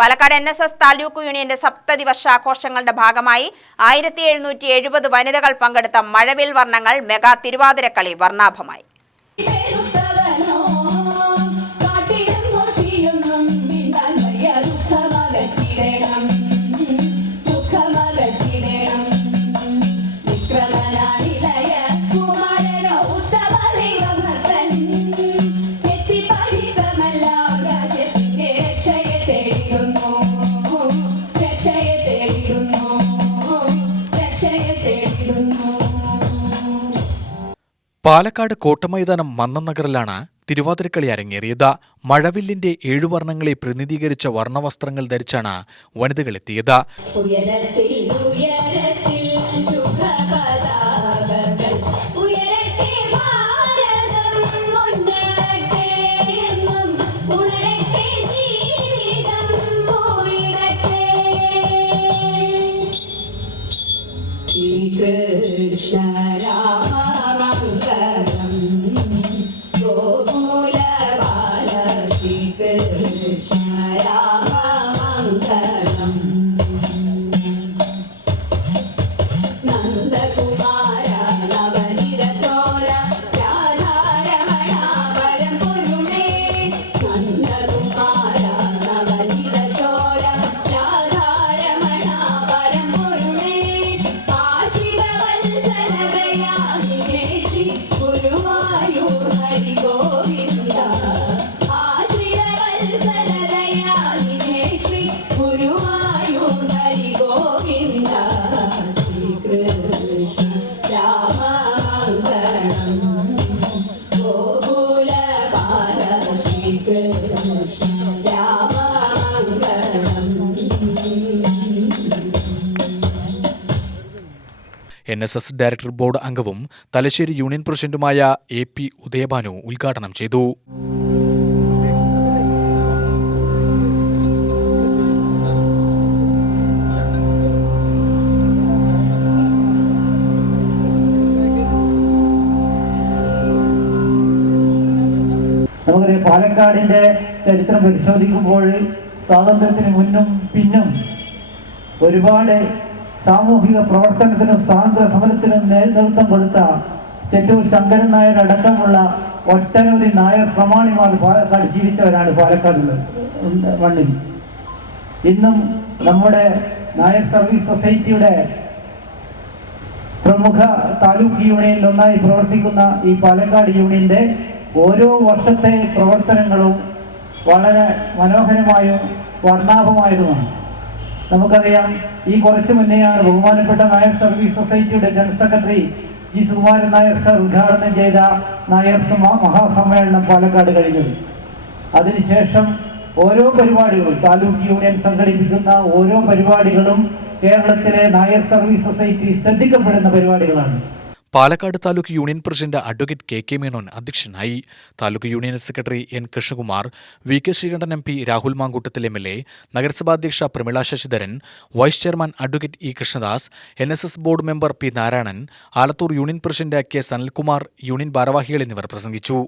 Palakkad N S S taluk യൂണിയന്റെ സപ്തതി വർഷാഘോഷങ്ങളുടെ ഭാഗമായി ആയിരത്തി എഴുന്നൂറ്റി എഴുപത് വനിതകൾ പങ്കെടുത്ത മഴവിൽ വർണങ്ങൾ മെഗാ തിരുവാതിരക്കളി വർണാഭമായി. പാലക്കാട് കോട്ടമൈതാനം മന്നനഗറിലാണ് തിരുവാതിരക്കളി അരങ്ങേറിയത്. മഴവില്ലിന്റെ ഏഴു വർണങ്ങളെ പ്രതിനിധീകരിച്ച വർണവസ്ത്രങ്ങൾ ധരിച്ചാണ് വനിതകൾ എത്തിയത്. ഉയരത്തിൽ N S S director board അംഗവും തലശ്ശേരി യൂണിയൻ പ്രസിഡന്റുമായ എ പി ഉദയഭാനു ഉദ്ഘാടനം ചെയ്തു. നമുക്കറിയാം പാലക്കാടിന്റെ ചരിത്രം പരിശോധിക്കുമ്പോൾ സ്വാതന്ത്ര്യത്തിന് മുന്നും പിന്നും ഒരുപാട് സാമൂഹിക പ്രവർത്തനത്തിനും സ്വാതന്ത്ര്യ സമരത്തിനും നേതൃത്വം കൊടുത്ത ചെറ്റൂർ ശങ്കരൻ നായർ അടക്കമുള്ള ഒട്ടനവധി നായർ പ്രമാണിമാർ പാലക്കാട് ജീവിച്ചവരാണ് പാലക്കാടുള്ളത് മണ്ണിൽ. ഇന്നും നമ്മുടെ നായർ സർവീസ് സൊസൈറ്റിയുടെ പ്രമുഖ താലൂക്ക് യൂണിയനിൽ ഒന്നായി പ്രവർത്തിക്കുന്ന ഈ പാലക്കാട് യൂണിയന്റെ ഓരോ വർഷത്തെ പ്രവർത്തനങ്ങളും വളരെ മനോഹരമായും വർണാഭമായതുമാണ്. നമുക്കറിയാം ഈ കുറച്ച് മുന്നെയാണ് ബഹുമാനപ്പെട്ട നായർ സർവീസ് സൊസൈറ്റിയുടെ general secretary G Sukumaran Nair sir ഉദ്ഘാടനം ചെയ്ത നായർ മഹാസമ്മേളനം പാലക്കാട് കഴിഞ്ഞത്. അതിനുശേഷം ഓരോ പരിപാടികളും താലൂക്ക് യൂണിയൻ സംഘടിപ്പിക്കുന്ന ഓരോ പരിപാടികളും കേരളത്തിലെ നായർ സർവീസ് സൊസൈറ്റി ശ്രദ്ധിക്കപ്പെടുന്ന പരിപാടികളാണ്. Palakkad taluk union president advocate K K Menon അധ്യക്ഷനായി. Taluk union secretary N Krishnakumar V K Sreekandan M P Rahul Mamkootathil M L A നഗരസഭാധ്യക്ഷ Pramila Sasidharan vice chairman advocate E Krishnadas N S S board member P Narayanan Alathur union president K Sanalkumar union ഭാരവാഹികൾ എന്നിവർ പ്രസംഗിച്ചു.